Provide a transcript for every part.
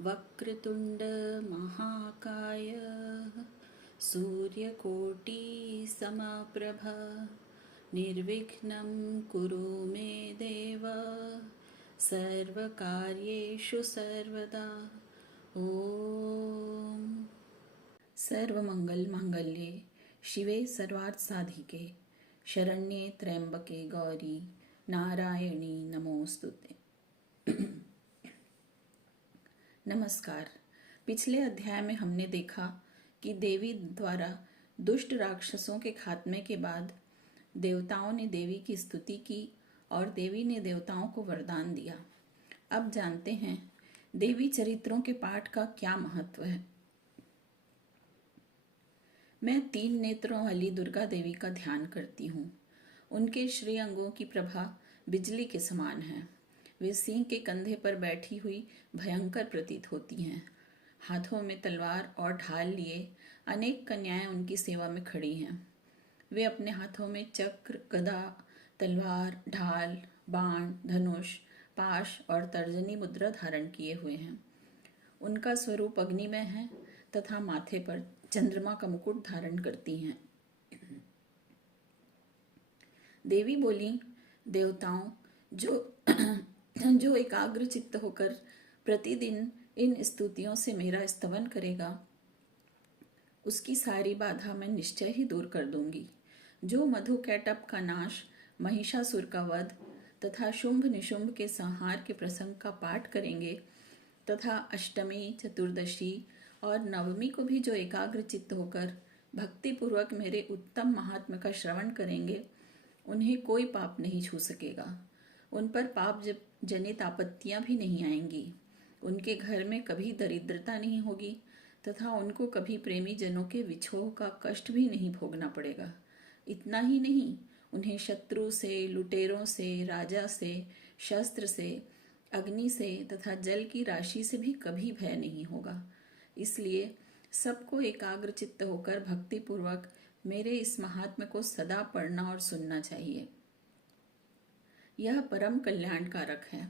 वक्रतुंड महाकाय सूर्यकोटि समप्रभ निर्विघ्नं कुरु मे देव सर्वकार्येषु सर्वदा। ओम। सर्वमंगल मांगल्ये शिवे सर्वार्थ साधिके शरण्ये त्र्यंबके गौरी नारायणी नमोस्तुते। नमस्कार। पिछले अध्याय में हमने देखा कि देवी द्वारा दुष्ट राक्षसों के खात्मे के बाद देवताओं ने देवी की स्तुति की और देवी ने देवताओं को वरदान दिया। अब जानते हैं देवी चरित्रों के पाठ का क्या महत्व है। मैं 3 नेत्रों वाली दुर्गा देवी का ध्यान करती हूँ। उनके श्री अंगों की प्रभा बिजली के समान है। वे सिंह के कंधे पर बैठी हुई भयंकर प्रतीत होती हैं। हाथों में तलवार और ढाल लिए अनेक कन्याएं उनकी सेवा में खड़ी हैं। वे अपने हाथों में चक्र, गदा, तलवार, ढाल, बाण, धनुष, पाश और तर्जनी मुद्रा धारण किए हुए हैं। उनका स्वरूप अग्निमय है तथा माथे पर चंद्रमा का मुकुट धारण करती हैं। देवी बोली, देवताओं, जो एकाग्र चित्त होकर प्रतिदिन इन स्तुतियों से मेरा स्तवन करेगा, उसकी सारी बाधा मैं निश्चय ही दूर कर दूंगी। जो मधु कैटप का नाश, महिषासुर का वध तथा शुंभ निशुंभ के संहार के प्रसंग का पाठ करेंगे तथा अष्टमी, चतुर्दशी और नवमी को भी जो एकाग्र चित्त होकर भक्तिपूर्वक मेरे उत्तम महात्म्य का श्रवण करेंगे, उन्हें कोई पाप नहीं छू सकेगा। उन पर पाप जनित आपत्तियां भी नहीं आएंगी। उनके घर में कभी दरिद्रता नहीं होगी तथा उनको कभी प्रेमी जनों के विछोह का कष्ट भी नहीं भोगना पड़ेगा। इतना ही नहीं, उन्हें शत्रु से, लुटेरों से, राजा से, शस्त्र से, अग्नि से तथा जल की राशि से भी कभी भय नहीं होगा। इसलिए सबको एकाग्र चित्त होकर भक्तिपूर्वक मेरे इस महात्म्य को सदा पढ़ना और सुनना चाहिए। यह परम कल्याणकारक है।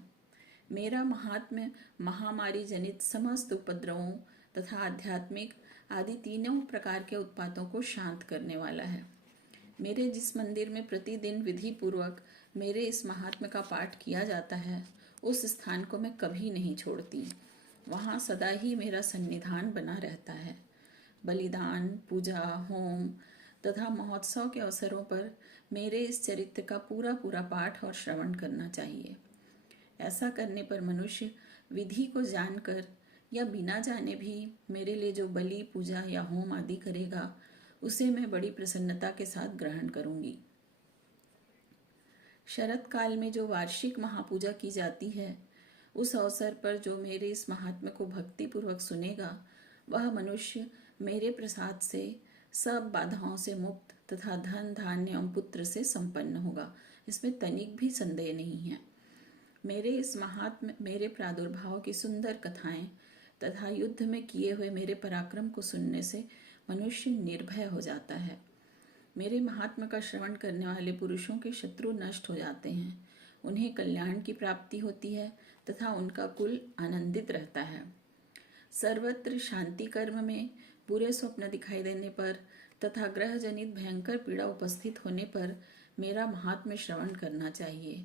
मेरा महात्म्य महामारी जनित समस्त उपद्रवों तथा आध्यात्मिक आदि तीनों प्रकार के उत्पातों को शांत करने वाला है। मेरे जिस मंदिर में प्रतिदिन विधि पूर्वक मेरे इस महात्म्य का पाठ किया जाता है, उस स्थान को मैं कभी नहीं छोड़ती। वहाँ सदा ही मेरा सन्निधान बना रहता है। बलिदान, पूजा, होम तथा महोत्सव के अवसरों पर मेरे इस चरित्र का पूरा पूरा पाठ और श्रवण करना चाहिए। ऐसा करने पर मनुष्य विधि को जानकर या बिना जाने भी मेरे लिए जो बलि, पूजा या होम आदि करेगा, उसे मैं बड़ी प्रसन्नता के साथ ग्रहण करूंगी। शरत काल में जो वार्षिक महापूजा की जाती है, उस अवसर पर जो मेरे इस महात्म्य को भक्तिपूर्वक सुनेगा, वह मनुष्य मेरे प्रसाद से सब बाधाओं से मुक्त तथा धन, धान्य एवं पुत्र से संपन्न होगा। इसमें तनिक भी संदेह नहीं है। मेरे इस महात्म्य, मेरे प्रादुर्भाव की सुंदर कथाएं तथा युद्ध में किए हुए मेरे पराक्रम को सुनने से मनुष्य निर्भय हो जाता है। मेरे महात्म्य का श्रवण करने वाले पुरुषों के शत्रु नष्ट हो जाते हैं। उन्हें कल्याण की प्राप्ति होती है तथा उनका कुल आनंदित रहता है। सर्वत्र शांति कर्म में बुरे स्वप्न दिखाई देने पर तथा ग्रह जनित भयंकर पीड़ा उपस्थित होने पर मेरा महात्म्य श्रवण करना चाहिए।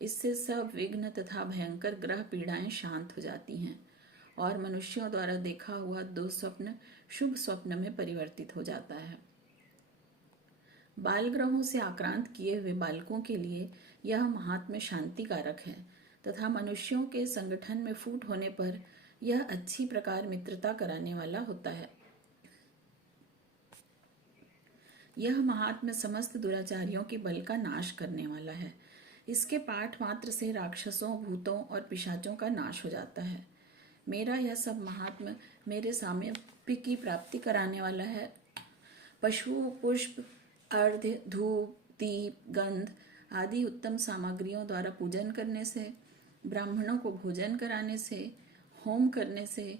इससे सब विघ्न तथा भयंकर ग्रह पीड़ाएं शांत हो जाती हैं और मनुष्यों द्वारा देखा हुआ दुःस्वप्न शुभ स्वप्न में परिवर्तित हो जाता है। बाल ग्रहों से आक्रांत किए हुए बालकों के लिए यह महात्म्य शांतिकारक है तथा मनुष्यों के संगठन में फूट होने पर यह अच्छी प्रकार मित्रता कराने वाला होता है। यह महात्म्य समस्त दुराचारियों के बल का नाश करने वाला है। इसके पाठ मात्र से राक्षसों, भूतों और पिशाचों का नाश हो जाता है। मेरा यह सब महात्म्य मेरे सामीप्य की प्राप्ति कराने वाला है। पशु, पुष्प, अर्घ्य, धूप, दीप, गंध आदि उत्तम सामग्रियों द्वारा पूजन करने से, ब्राह्मणों को भोजन कराने से, होम करने से,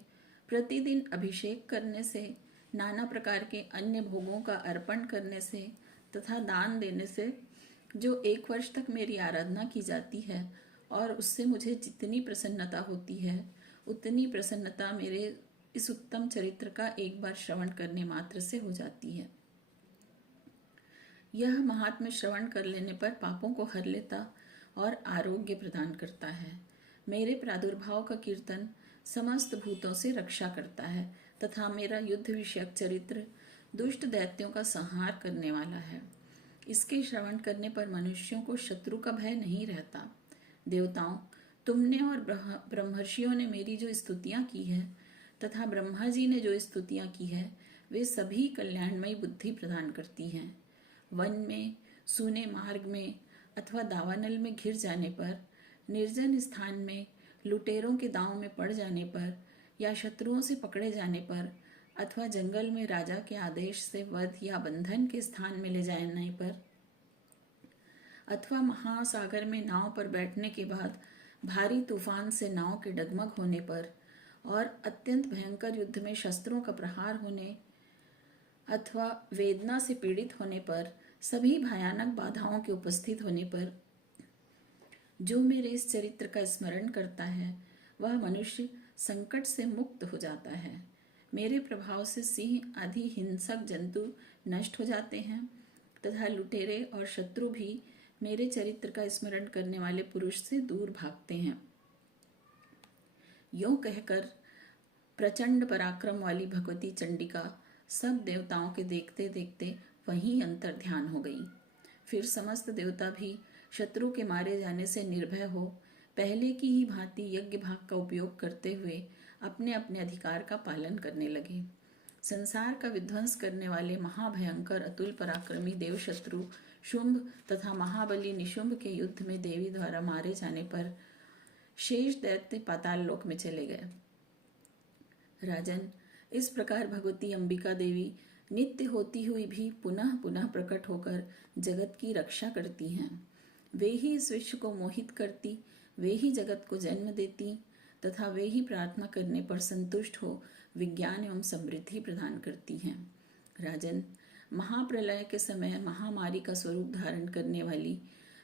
प्रतिदिन अभिषेक करने से, नाना प्रकार के अन्य भोगों का अर्पण करने से तथा दान देने से जो 1 वर्ष तक मेरी आराधना की जाती है और उससे मुझे जितनी प्रसन्नता होती है, उतनी प्रसन्नता मेरे इस उत्तम चरित्र का एक बार श्रवण करने मात्र से हो जाती है। यह महात्म्य श्रवण कर लेने पर पापों को हर लेता और आरोग्य प्रदान करता है। मेरे प्रादुर्भाव का कीर्तन समस्त भूतों से रक्षा करता है तथा मेरा युद्ध विषयक चरित्र दुष्ट दैत्यों का संहार करने वाला है। इसके श्रवण करने पर मनुष्यों को शत्रु का भय नहीं रहता। देवताओं, तुमने और ब्रह्मर्षियों ने मेरी जो स्तुतियां की है तथा ब्रह्मा जी ने जो स्तुतियां की है, वे सभी कल्याणमयी बुद्धि प्रदान करती हैं। वन में, सूने मार्ग में अथवा दावानल में घिर जाने पर, निर्जन स्थान में लुटेरों के दांव में पड़ जाने पर, या शत्रुओं से पकड़े जाने पर, अथवा जंगल में राजा के आदेश से वध या बंधन के स्थान में ले जाने पर, अथवा महासागर में नाव पर बैठने के बाद भारी तूफान से नाव के डगमग होने पर, और अत्यंत भयंकर युद्ध में शस्त्रों का प्रहार होने अथवा वेदना से पीड़ित होने पर, सभी भयानक बाधाओं के उपस्थित होने पर जो मेरे इस चरित्र का स्मरण करता है, वह मनुष्य संकट से मुक्त हो जाता है। मेरे प्रभाव से सिंह आदि हिंसक जंतु नष्ट हो जाते हैं तथा लुटेरे और शत्रु भी मेरे चरित्र का स्मरण करने वाले पुरुष से दूर भागते हैं। यों कहकर प्रचंड पराक्रम वाली भगवती चंडिका सब देवताओं के देखते देखते वहीं अंतर ध्यान हो गई। फिर समस्त देवता भी शत्रु के मारे जाने से निर्भय हो पहले की ही भांति यज्ञ भाग का उपयोग करते हुए अपने अपने अधिकार का पालन करने लगे। संसार का विध्वंस करने वाले महाभयंकर अतुल पराक्रमी देव शत्रु शुंभ तथा महाबली निशुंभ के युद्ध में देवी द्वारा मारे जाने पर शेष दैत्य पाताल लोक में चले गए। राजन, इस प्रकार भगवती अंबिका देवी नित्य होती हुई भी पुनः पुनः प्रकट होकर जगत की रक्षा करती हैं। वे ही इस विश्व को मोहित करती, वे ही जगत को जन्म देती तथा वे ही प्रार्थना करने पर संतुष्ट हो विज्ञान एवं समृद्धि प्रदान करती हैं। राजन, महाप्रलय के समय महामारी का स्वरूप धारण करने वाली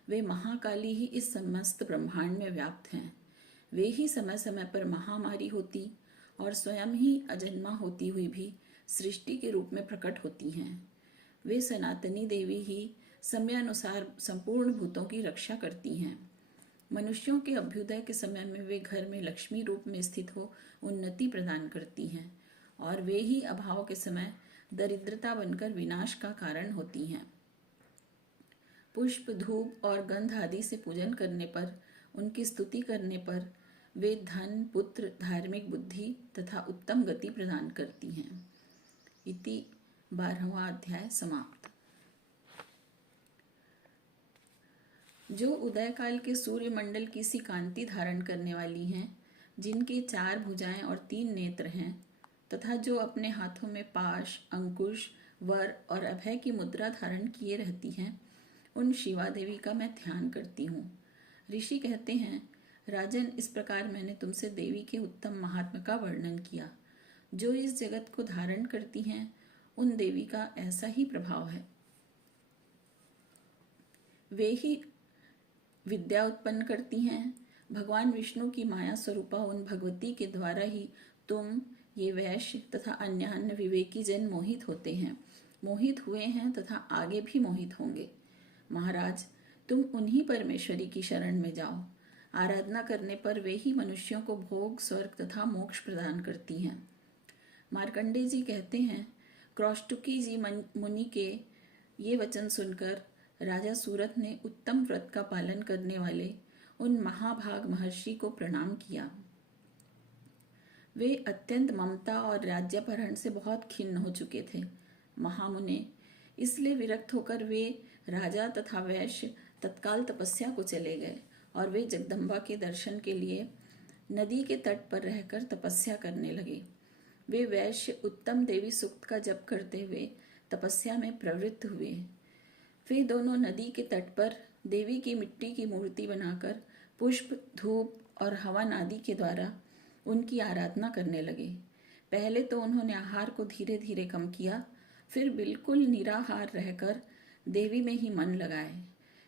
वे महाकाली ही इस समस्त ब्रह्मांड में व्याप्त हैं। वे ही समय समय पर महामारी होती और स्वयं ही अजन्मा होती हुई भी सृष्टि के रूप में प्रकट होती हैं। वे सनातनी देवी ही समयानुसार संपूर्ण भूतों की रक्षा करती हैं। मनुष्यों के अभ्युदय के समय में वे घर में लक्ष्मी रूप में स्थित हो उन्नति प्रदान करती हैं और वे ही अभाव के समय दरिद्रता बनकर विनाश का कारण होती हैं। पुष्प, धूप और गंध आदि से पूजन करने पर, उनकी स्तुति करने पर वे धन, पुत्र, धार्मिक बुद्धि तथा उत्तम गति प्रदान करती हैं। इति 12वां अध्याय समाप्त। जो उदय काल के सूर्य मंडल की सी कांति धारण करने वाली हैं, जिनकी 4 भुजाएं और 3 नेत्र हैं तथा जो अपने हाथों में पाश, अंकुश, वर और अभय की मुद्रा धारण किए रहती हैं, उन शिवा देवी का मैं ध्यान करती हूँ। ऋषि कहते हैं, राजन, इस प्रकार मैंने तुमसे देवी के उत्तम महात्म्य का वर्णन किया। जो इस जगत को धारण करती हैं, उन देवी का ऐसा ही प्रभाव है। वे ही विद्या उत्पन्न करती हैं। भगवान विष्णु की माया स्वरूपा उन भगवती के द्वारा ही तुम, ये वैश्य तथा अन्य विवेकी जन मोहित होते हैं, मोहित हुए हैं तथा आगे भी मोहित होंगे। महाराज, तुम उन्हीं परमेश्वरी की शरण में जाओ। आराधना करने पर वे ही मनुष्यों को भोग, स्वर्ग तथा मोक्ष प्रदान करती हैं। मार्कंडेय जी कहते हैं, क्रौष्टुकी जी मुनि के ये वचन सुनकर राजा सूरत ने उत्तम व्रत का पालन करने वाले उन महाभाग महर्षि को प्रणाम किया। वे अत्यंत ममता और राज्यापहरण से बहुत खिन्न हो चुके थे। महामुने, इसलिए विरक्त होकर वे राजा तथा वैश्य तत्काल तपस्या को चले गए और वे जगदम्बा के दर्शन के लिए नदी के तट पर रहकर तपस्या करने लगे। वे वैश्य उत्तम देवी सूक्त का जप करते हुए तपस्या में प्रवृत्त हुए। वे दोनों नदी के तट पर देवी की मिट्टी की मूर्ति बनाकर पुष्प, धूप और हवन आदि के द्वारा उनकी आराधना करने लगे। पहले तो उन्होंने आहार को धीरे धीरे कम किया, फिर बिल्कुल निराहार रहकर देवी में ही मन लगाए,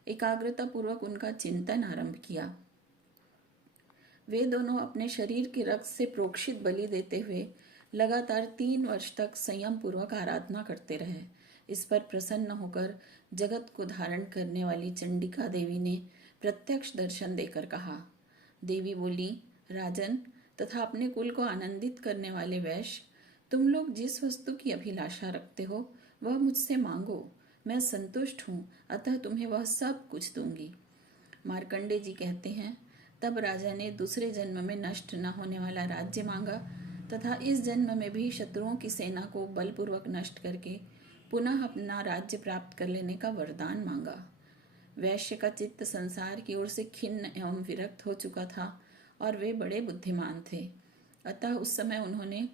एकाग्रता पूर्वक उनका चिंतन आरंभ किया। वे दोनों अपने शरीर की रक्त से प्रोक्षित बलि देते हुए लगातार 3 वर्ष तक संयम पूर्वक आराधना करते रहे। इस पर प्रसन्न होकर जगत को धारण करने वाली चंडिका देवी ने प्रत्यक्ष दर्शन देकर कहा। देवी बोली, राजन तथा अपने कुल को आनंदित करने वाले वैश्य, तुम लोग जिस वस्तु की अभिलाषा रखते हो वह मुझसे मांगो, मैं संतुष्ट हूँ, अतः तुम्हें वह सब कुछ दूंगी। मार्कंडे जी कहते हैं, तब राजा ने दूसरे जन्म में नष्ट न होने वाला राज्य मांगा तथा इस जन्म में भी शत्रुओं की सेना को बलपूर्वक नष्ट करके पुनः अपना राज्य प्राप्त कर लेने का वरदान मांगा। वैश्य का चित्त संसार की ओर से खिन्न एवं विरक्त हो चुका था और वे बड़े बुद्धिमान थे, अतः उस समय उन्होंने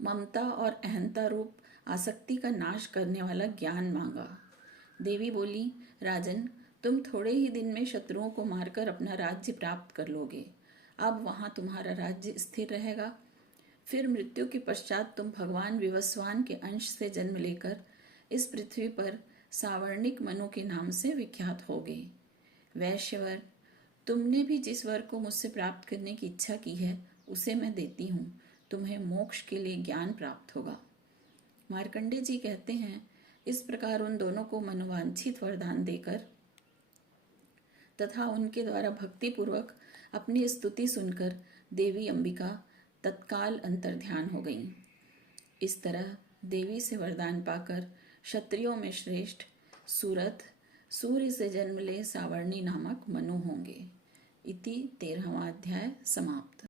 ममता और अहंता रूप आसक्ति का नाश करने वाला ज्ञान मांगा। देवी बोली, राजन, तुम थोड़े ही दिन में शत्रुओं को मारकर अपना राज्य प्राप्त कर लोगे। अब वहां तुम्हारा राज्य स्थिर रहेगा। फिर मृत्यु के पश्चात तुम भगवान विवस्वान के अंश से जन्म लेकर इस पृथ्वी पर सावर्णिक मनु के नाम से विख्यात होगे। वैश्यवर, तुमने भी जिस वर को मुझसे प्राप्त करने की इच्छा की है उसे मैं देती हूँ। तुम्हें मोक्ष के लिए ज्ञान प्राप्त होगा। मार्कंडे जी कहते हैं, इस प्रकार उन दोनों को मनोवांछित वरदान देकर तथा उनके द्वारा भक्ति पूर्वक अपनी स्तुति सुनकर देवी अंबिका तत्काल अंतर्ध्यान हो गईं। इस तरह देवी से वरदान पाकर क्षत्रियों में श्रेष्ठ सूरथ सूर्य से जन्म ले सावर्णी नामक मनु होंगे। इति 13वां अध्याय समाप्त।